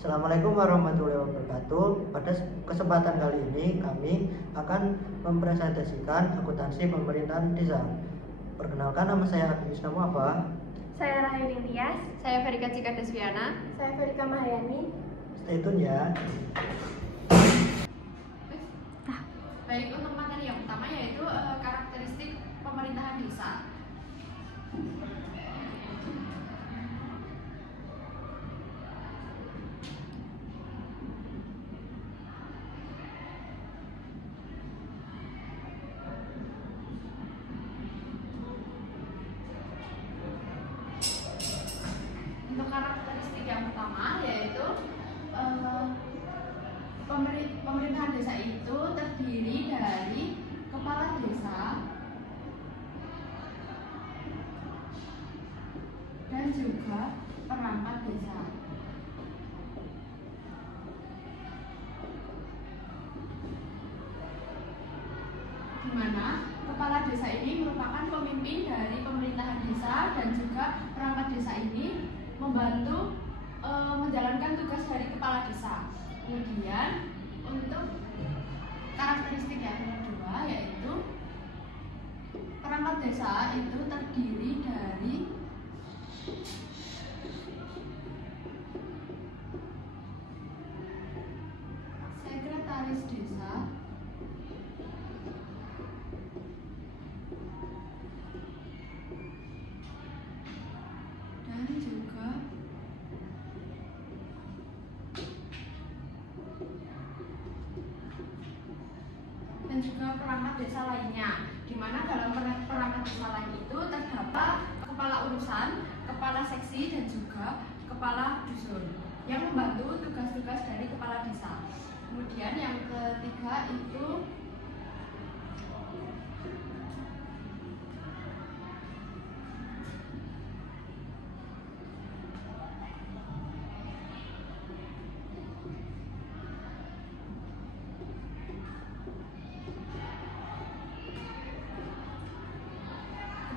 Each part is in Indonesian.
Assalamualaikum warahmatullahi wabarakatuh. Pada kesempatan kali ini kami akan mempresentasikan akuntansi pemerintahan desa. Perkenalkan, nama saya Agnes Namuafa. Saya Rahayuni Tias. Saya Verika Cika Desviana. Saya Verika Mahayani. Stay tune ya. Baik, untuk materi yang pertama yaitu karakteristik pemerintahan desa. Untuk karakteristik yang pertama yaitu pemerintahan desa itu terdiri dari kepala desa dan juga perangkat desa. Di mana kepala desa ini merupakan pemimpin dari pemerintahan desa dan juga perangkat desa ini membantu menjalankan tugas dari kepala desa. Kemudian untuk karakteristik yang kedua yaitu perangkat desa itu terdiri dari sekretaris desa dan juga perangkat desa lainnya, di mana dalam perangkat desa lain itu terdapat kepala urusan, kepala seksi dan juga kepala dusun yang membantu tugas-tugas dari kepala desa. Kemudian yang ketiga itu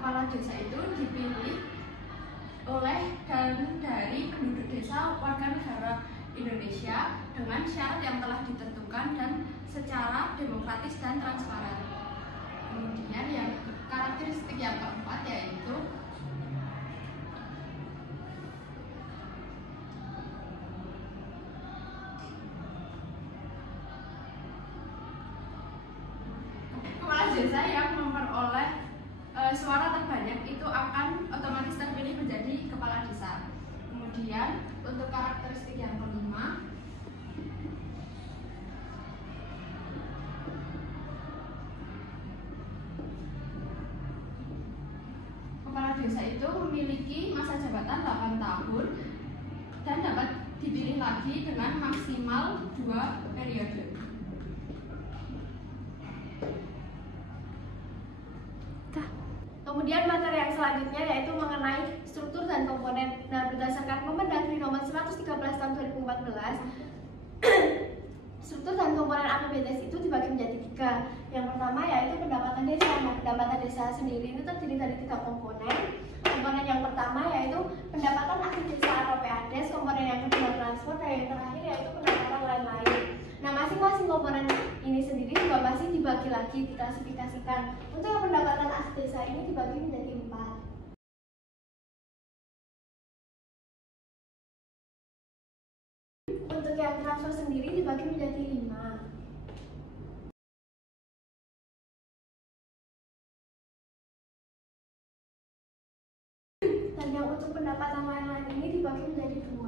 kepala desa itu dipilih oleh dan dari penduduk desa warga negara Indonesia dengan syarat yang telah ditentukan dan secara demokratis dan transparan. Kemudian yang karakteristik yang keempat yaitu kepala desa yang memperoleh suara terbanyak itu akan otomatis terpilih menjadi kepala desa. Kemudian untuk karakteristik yang kelima kepala desa itu memiliki masa jabatan 8 tahun dan dapat dipilih lagi dengan maksimal 2 periode. Kemudian materi yang selanjutnya yaitu mengenai struktur dan komponen. Nah, berdasarkan Permendagri nomor 113 tahun 2014, struktur dan komponen APBDes itu dibagi menjadi 3. Yang pertama yaitu pendapatan desa. Nah, pendapatan desa sendiri ini terdiri dari 3 komponen. Komponen yang pertama yaitu pendapatan asli desa atau PADes, komponen yang kedua transport, dan yang terakhir yaitu pendapatan lain-lain. Nah, masing-masing komponen ini sendiri juga masih dibagi lagi, diklasifikasikan. Untuk yang pendapatan asli desa ini dibagi menjadi 4. Untuk yang transfer sendiri dibagi menjadi 5. Dan yang untuk pendapatan lain-lain ini dibagi menjadi 2.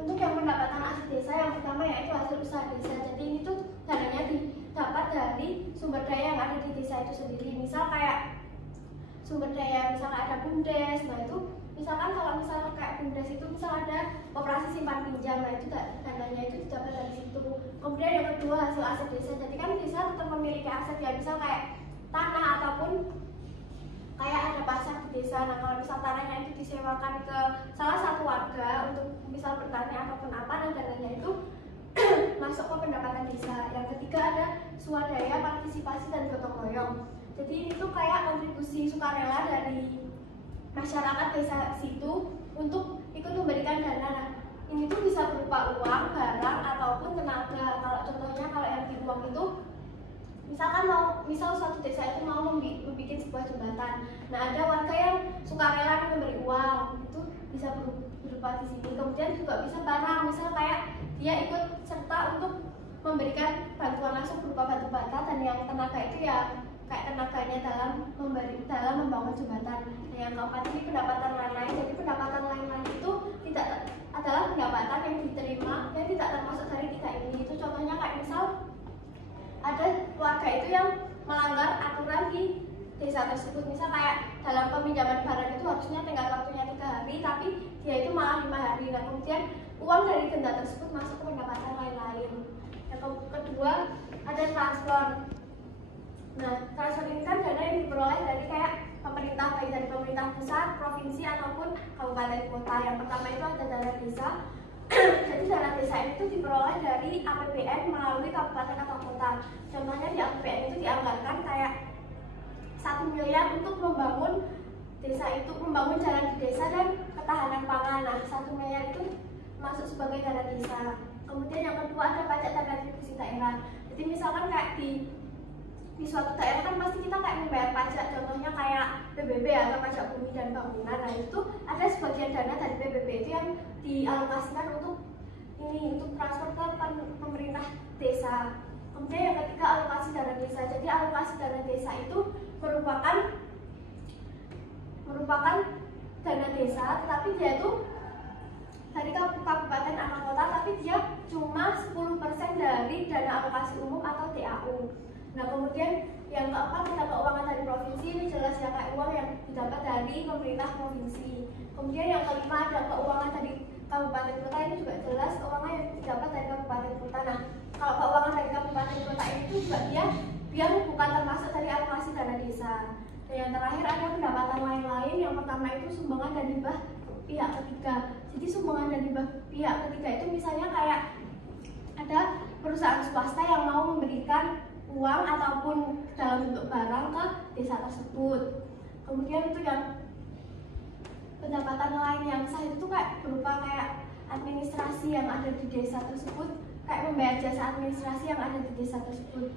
Untuk yang pendapatan asli desa yang pertama yaitu hasil usaha desa. Jadi ini tuh dananya didapat dari sumber daya yang ada di desa itu sendiri. Misal kayak sumber daya, misalnya ada BUMDes. Nah itu misalkan kalau misalnya kayak BUMDes itu misal ada operasi simpan pinjam, nah itu dananya itu didapat dari situ. Kemudian yang kedua hasil aset desa. Jadi kan desa tetap memiliki aset ya, misal kayak tanah ataupun kayak ada pasar di desa. Nah kalau misal tanahnya itu disewakan ke salah satu warga untuk misal bertani ataupun apa, dan dananya itu masuk ke pendapatan desa. Yang ketiga ada swadaya, partisipasi, dan gotong royong. Jadi ini tuh kayak kontribusi sukarela dari masyarakat desa situ untuk ikut memberikan dana. Nah, ini tuh bisa berupa uang, barang, ataupun tenaga. Kalau contohnya kalau yang di uang itu, misalkan misal suatu desa itu mau membuat sebuah jembatan. Nah, ada warga yang sukarela memberi uang, itu bisa berupa di sini. Kemudian juga bisa barang, misal kayak dia ikut serta untuk memberikan bantuan langsung berupa batu bata, dan yang tenaga itu ya kayak tenaganya dalam membangun jembatan. Nah, yang keempat ini pendapatan lain-lain. Jadi pendapatan lain-lain itu tidak adalah pendapatan yang diterima yang tidak termasuk dari 3 ini. Itu contohnya kayak misal ada warga itu yang melanggar aturan di desa tersebut. Misal kayak dalam peminjaman barang itu harusnya tenggat waktunya 3 hari, tapi dia itu malah 5 hari. Nah, kemudian uang dari denda tersebut masuk ke pendapatan lain-lain. Yang kedua ada transfer. Nah, transfer ini kan dana yang diperoleh dari kayak pemerintah, baik dari pemerintah pusat, provinsi, ataupun kabupaten kota. Yang pertama itu ada dana desa. Jadi dana desa itu diperoleh dari APBN melalui kabupaten atau kota. Contohnya di APBN itu dianggarkan kayak 1 miliar untuk membangun desa itu, membangun jalan di desa dan ketahanan pangan. Nah, 1 miliar itu masuk sebagai dana desa. Kemudian yang kedua ada pajak dan retribusi daerah. Jadi misalkan kayak di suatu daerah kan pasti kita kayak membayar pajak, contohnya kayak PBB atau pajak bumi dan bangunan. Nah, itu ada sebagian dana dari PBB itu yang dialokasikan untuk transfer ke pemerintah desa. Kemudian yang ketiga alokasi dana desa. Jadi alokasi dana desa itu merupakan dana desa, tetapi dia itu dari kabupaten atau kota, tapi dia cuma 10% dari dana alokasi umum atau DAU. Nah, kemudian yang keempat ada keuangan dari provinsi. Ini jelas ya, kayak uang yang didapat dari pemerintah provinsi. Kemudian yang kelima ada keuangan dari kabupaten kota. Ini juga jelas keuangan yang didapat dari kabupaten kota. Nah, kalau keuangan dari kabupaten kota itu juga dia bukan termasuk dari alokasi dana desa. Dan yang terakhir ada pendapatan lain-lain. Yang pertama itu sumbangan dan hibah pihak ketiga. Jadi sumbangan dan hibah pihak ketiga itu misalnya kayak ada perusahaan swasta yang mau memberikan uang ataupun dalam bentuk barang ke desa tersebut. Kemudian itu yang pendapatan lain yang sah itu kayak berupa kayak administrasi yang ada di desa tersebut, kayak membayar jasa administrasi yang ada di desa tersebut.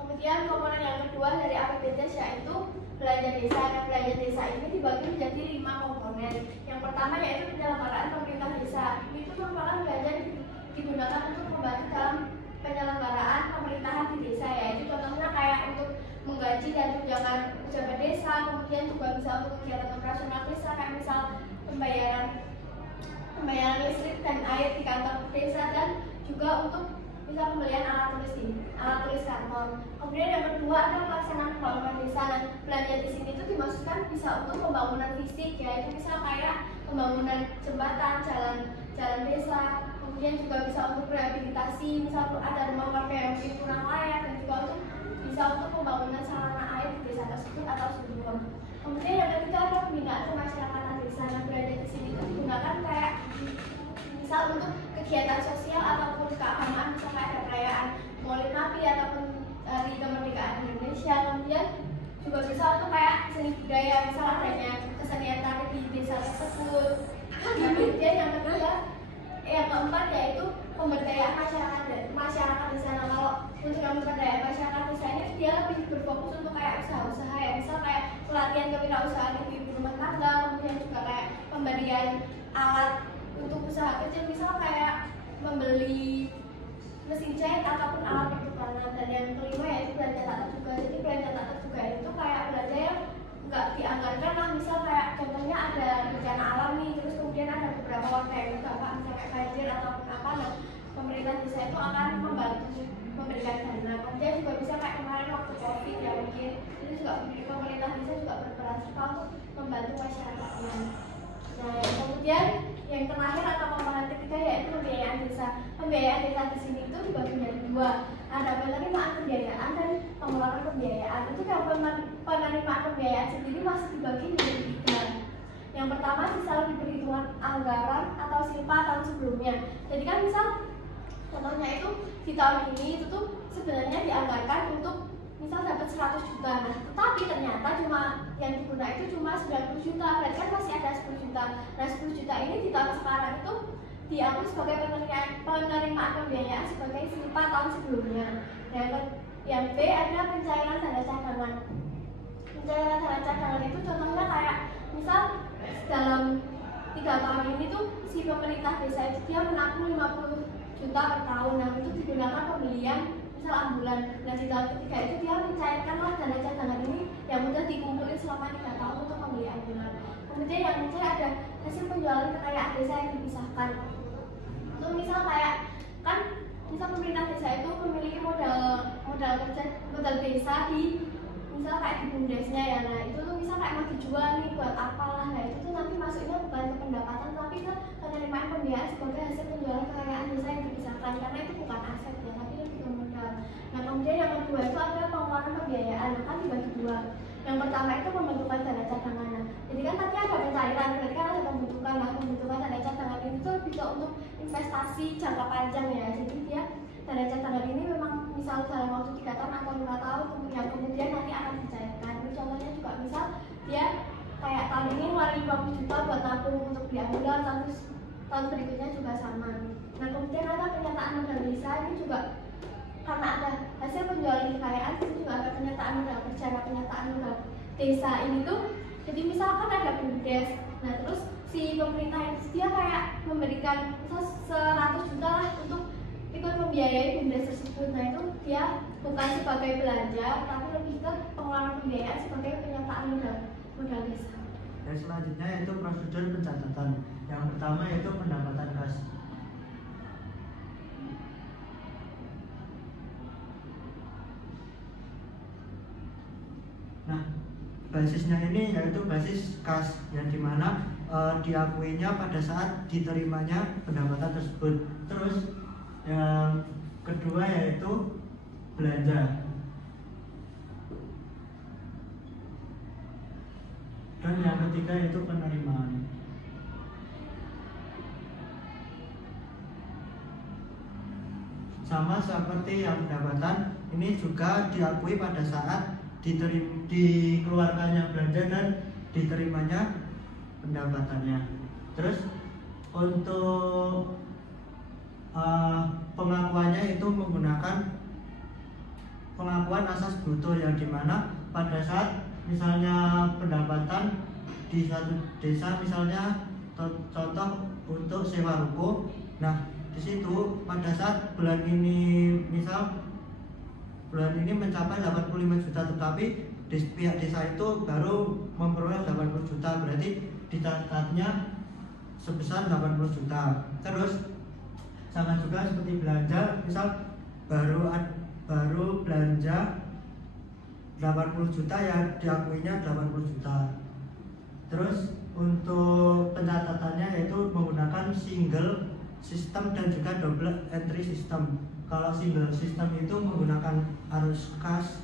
Kemudian komponen yang kedua dari APBD yaitu belanja desa. Nah, belanja desa ini dibagi menjadi 5 komponen. Yang pertama yaitu penyelenggaraan pemerintah desa. Itu merupakan belanja digunakan untuk membantu dalam penyelenggaraan pemerintahan di desa, yaitu contohnya kayak untuk menggaji dan tunjangan pejabat desa, kemudian juga bisa untuk kegiatan operasional desa kayak misal pembayaran listrik dan air di kantor desa, dan juga untuk bisa pembelian alat tulis kantor. Kemudian yang kedua ada pelaksanaan pembangunan desa. Nah, belanja di sini itu dimaksudkan bisa untuk pembangunan fisik, yaitu misal kayak pembangunan jembatan, jalan desa. Kemudian juga bisa untuk rehabilitasi, misal ada rumah warga yang mungkin kurang layak, dan juga bisa untuk pembangunan sarana air di desa tersebut atau sumur. Kemudian yang ketiga ada pembinaan kemasyarakatan desa. Nah, belanja di sini itu digunakan kayak misal untuk kegiatan sosial ataupun keagamaan, misal kayak ada perayaan Maulid Nabi ataupun Hari Kemerdekaan Indonesia. Kemudian juga bisa untuk kayak seni budaya, misal adanya kesenian tari di desa tersebut. Kemudian yang keempat yaitu pemberdayaan masyarakat di sana. Kalau untuk yang pemberdayaan masyarakat di sana ini dia lebih berfokus untuk kayak usaha-usaha ya, misal kayak pelatihan kewirausahaan ibu rumah tangga, kemudian juga kayak pemberian alat untuk usaha kecil, misal kayak membeli mesin jahit ataupun alat pertukaran. Dan yang kelima yaitu belanja tak terduga. Jadi belanja tak terduga itu kayak belanja yang nggak dianggarkan lah, misal kayak contohnya ada bencana alam nih, terus kemudian ada beberapa warga yang terdampak misal kayak banjir ataupun apa. Nah, pemerintah desa itu akan membantu memberikan dana. Kemudian juga bisa kayak kemarin waktu COVID ya, mungkin itu juga pemerintah desa juga berperan serta untuk membantu masyarakatnya. Nah, kemudian yang terakhir atau komponen ketiga yaitu pembiayaan desa. Pembiayaan desa di sini itu dibagi menjadi 2. Ada penerimaan pembiayaan dan pengeluaran pembiayaan. Itu yang penerimaan pembiayaan sendiri masih dibagi menjadi 3. Yang pertama selalu diperhitungan anggaran atau silpa tahun sebelumnya. Jadi kan misal contohnya itu di tahun ini itu tuh sebenarnya dianggarkan untuk misal dapat 100 juta. Nah, tetapi ternyata cuma yang digunakan itu cuma 90 juta. Berarti kan masih ada 10 juta. Nah, 10 juta ini di tahun sekarang itu diakui sebagai penerimaan pembiayaan sebagai selipat tahun sebelumnya. Yang B ada pencairan dana cadangan. Pencairan dana cadangan itu contohnya kayak misal dalam 3 tahun ini tuh si pemerintah desa itu dia menabung 50 juta per tahun. Nah, itu digunakan pembelian misal ambulan. Nah, di tahun ketiga itu dia mencairkanlah dana cadangan ini yang sudah dikumpulin selama 3 tahun untuk membeli ambulan. Kemudian yang ketiga ada hasil penjualan kekayaan desa yang dipisahkan. Itu misal kayak kan misal pemerintah desa itu memiliki modal desa di misal kayak di bumdesnya ya. Nah, itu tuh misal kayak mau dijual nih buat apalah. Nah, itu tuh nanti masuknya bukan ke pendapatan tapi ke penerimaan pembiayaan sebagai hasil penjualan kekayaan desa yang dipisahkan, karena itu bukan aset ya, tapi itu juga modal. Nah, kemudian yang kedua itu ada pengeluaran pembiayaan. Nah, kan dibagi dua. Yang pertama itu pembentukan dana cadangan. Nah, jadi kan tadi ada pencairan, berarti kan ada pembentukan. Nah, pembentukan dana cadangan ini tuh bisa untuk investasi jangka panjang ya. Jadi dia dana cadangan ini memang misal dalam waktu 3 tahun atau 5 tahun yang kemudian nanti akan dicairkan. Ini contohnya juga misal dia kayak tahun ini ngeluarin 50 juta buat nabung untuk beli ambulan, terus tahun berikutnya juga sama. Nah, kemudian ada penyataan modal desa ini juga karena ada hasil penjualan kekayaan, itu juga ada penyataan modal kerja. Nah, penyataan modal desa ini tuh jadi misalkan ada bumdes, nah terus si pemerintah itu dia kayak memberikan misal 100 juta lah untuk ikut membiayai bumdes tersebut. Nah, itu dia bukan sebagai belanja tapi lebih ke pengeluaran pembiayaan sebagai penyataan modal desa. Dan selanjutnya yaitu prosedur pencatatan. Yang pertama yaitu pendapatan kas. Nah, basisnya ini yaitu basis kas yang dimana diakuinya pada saat diterimanya pendapatan tersebut. Terus yang kedua yaitu belanja. Dan yang ketiga yaitu penerimaan. Sama seperti yang pendapatan, ini juga diakui pada saat dikeluarkannya belanja dan diterimanya pendapatannya. Terus untuk pengakuannya itu menggunakan pengakuan asas bruto, yang dimana pada saat misalnya pendapatan di satu desa misalnya contoh untuk sewa ruko. Nah, di situ pada saat bulan ini misal bulan ini mencapai 85 juta, tetapi di pihak desa itu baru memperoleh 80 juta, berarti dicatatnya sebesar 80 juta. Terus sama juga seperti belanja, misal baru belanja 80 juta ya diakuinya 80 juta. Terus untuk pencatatannya yaitu menggunakan single system dan juga double entry system. Kalau single system itu menggunakan arus kas,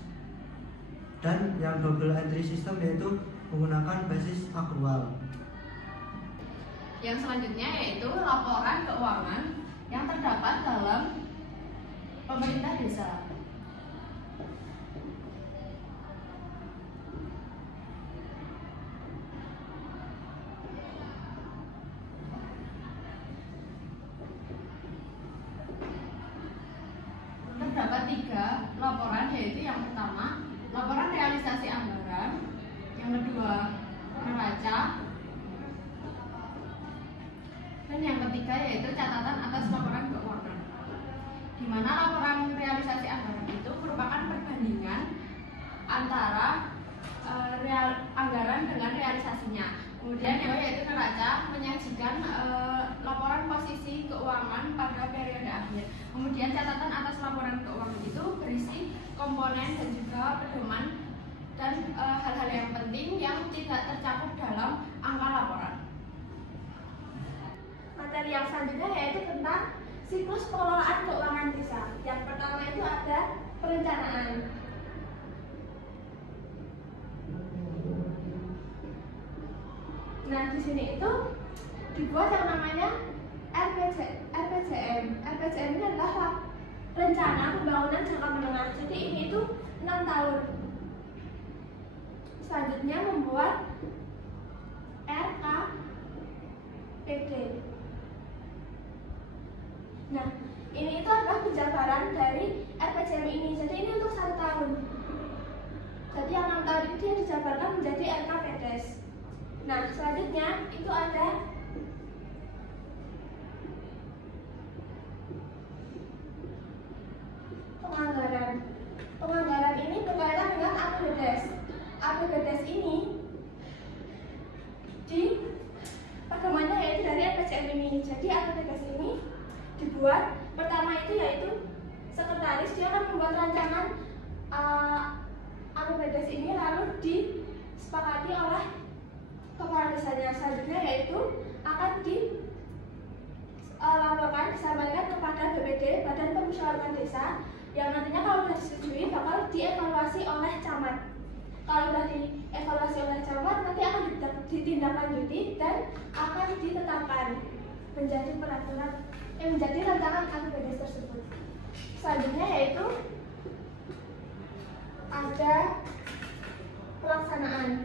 dan yang double entry system yaitu menggunakan basis akrual. Yang selanjutnya yaitu laporan keuangan yang terdapat dalam pemerintah desa. Terdapat 3 laporan, yaitu yang pertama laporan realisasi anggaran, yang kedua neraca, dan yang ketiga yaitu catatan atas laporan keuangan. Di mana laporan realisasi anggaran itu merupakan perbandingan antara anggaran dengan realisasinya. Kemudian yaitu neraca menyajikan laporan posisi keuangan pada periode akhir. Kemudian catatan atas laporan keuangan itu berisi komponen dan juga pedoman dan hal-hal yang penting yang tidak tercakup dalam angka laporan. Materi yang selanjutnya yaitu tentang siklus pengelolaan keuangan desa. Yang pertama itu ada perencanaan. Nah, di sini itu dibuat yang namanya RPJM. RPJM ini adalah rencana pembangunan jangka menengah. Jadi ini itu 6 tahun. Selanjutnya membuat RKPD. Nah, ini itu adalah penjabaran dari RPJM ini. Jadi ini untuk 1 tahun. Jadi yang 6 tahun itu dia dijabarkan menjadi RKPDes. Nah, selanjutnya itu ada penganggaran. Penganggaran ini berkaitan dengan APBDes. APBDes ini di perkembangannya yaitu dari RPJM ini. Jadi APBDes ini dibuat pertama itu yaitu sekretaris, dia akan membuat rancangan APBDes ini lalu disepakati oleh kepala desanya. Selanjutnya yaitu akan dilaporkan, disampaikan kepada BPD, Badan Permusyawaratan Desa, yang nantinya kalau sudah disetujui bakal dievaluasi oleh camat. Kalau sudah dievaluasi oleh camat, nanti akan ditindaklanjuti dan akan ditetapkan menjadi peraturan menjadi rancangan APBDes tersebut. Selanjutnya yaitu ada pelaksanaan.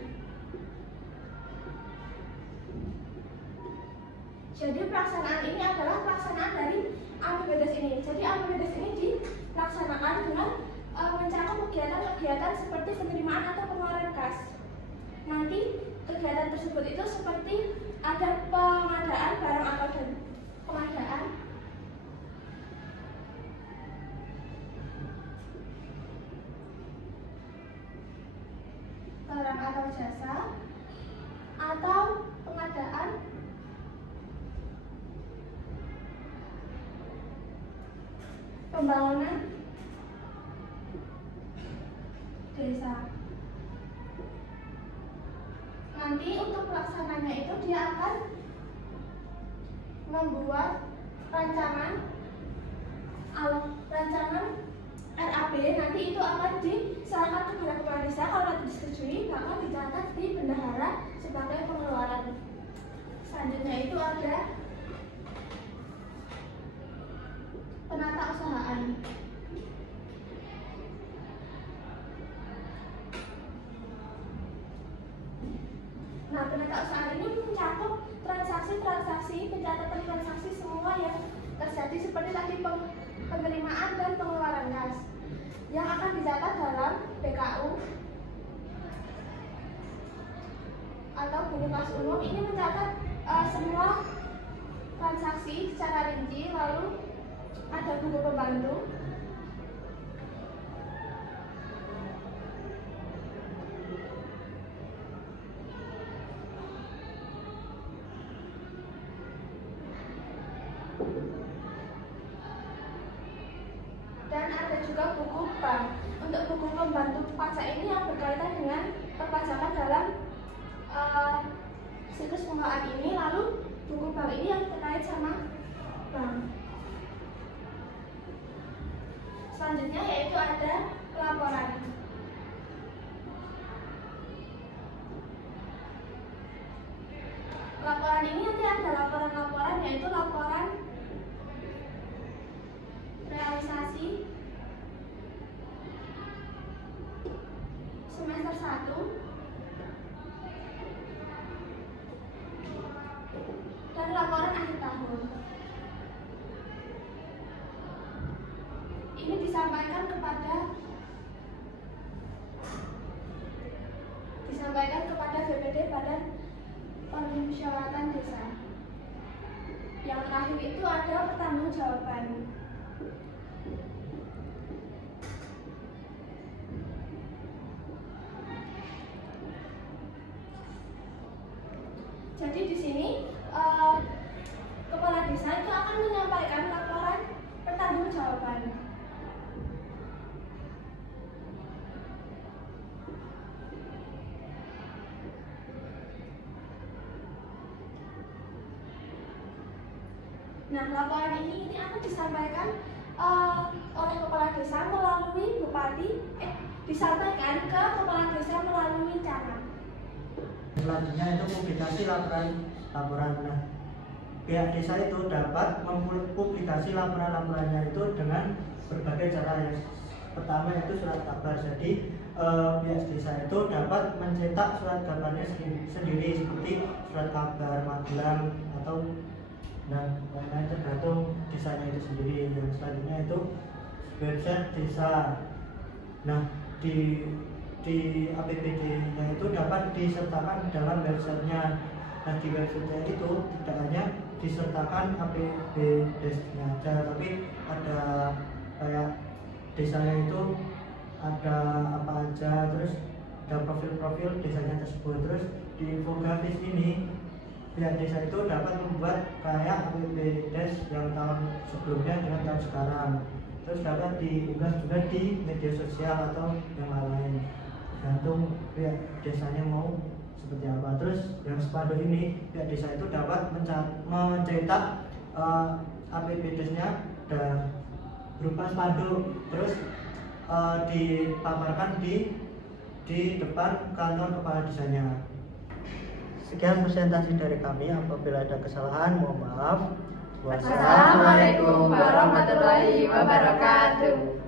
Jadi pelaksanaan ini adalah pelaksanaan dari APBDes ini. Jadi APBDes ini dilaksanakan dengan mencakup kegiatan-kegiatan seperti penerimaan atau pengeluaran kas. Nanti kegiatan tersebut itu seperti ada pengadaan barang atau dan pengadaan barang atau jasa atau pengadaan pembangunan desa. Nanti untuk pelaksananya itu dia akan membuat rancangan RAB. Nanti itu akan diserahkan kepada kepala desa. Kalau nanti disetujui bakal dicatat di bendahara sebagai pengeluaran. Selanjutnya itu ada penata usahaan. Nah, penata usahaan ini mencakup transaksi-transaksi, pencatatan transaksi semua yang terjadi seperti tadi penerimaan dan pengeluaran kas yang akan dicatat dalam BKU atau buku kas umum. Ini mencatat semua transaksi secara rinci, lalu ada buku pembantu. Dan ada juga buku bank. Untuk buku pembantu pajak ini yang berkaitan dengan perpajakan dalam situs penggunaan ini, lalu buku bank ini yang terkait sama bank. Selanjutnya yaitu ada laporan. Laporan ini nanti ada laporan-laporan, yaitu laporan realisasi semester 1 dan laporan akhir tahun. Ini disampaikan kepada BPD, Badan Permusyawaratan Desa. Yang terakhir itu ada pertanggungjawaban. Jadi di sini kepala desa itu akan menyampaikan laporan pertanggungjawaban. Nah, laporan ini akan disampaikan oleh kepala desa melalui bupati, disampaikan ke kepala desa melalui camat. Selanjutnya itu publikasi laporan. Nah, pihak desa itu dapat mempublikasi laporan-laporannya itu dengan berbagai cara. pertama itu surat kabar. Jadi pihak desa itu dapat mencetak surat kabarnya sendiri seperti surat kabar Magelang atau dan lain-lain tergantung desanya itu sendiri. Yang selanjutnya itu website desa. Nah, di APBD-nya itu dapat disertakan dalam websitenya. Nah, di websitenya itu tidak hanya disertakan APBD-nya aja, tapi ada kayak desanya itu ada apa aja, terus ada profil-profil desanya tersebut. Terus di infografis ini pihak desa itu dapat membuat kayak APBD yang tahun sebelumnya dengan tahun sekarang. Terus dapat diunggah juga di media sosial atau yang lain, tergantung pihak desanya mau seperti apa. Terus yang spanduk ini pihak desa itu dapat mencetak APBD-nya dan berupa spanduk, terus dipaparkan di depan kantor kepala desanya. Sekian presentasi dari kami. Apabila ada kesalahan, mohon maaf. Wassalamualaikum warahmatullahi wabarakatuh.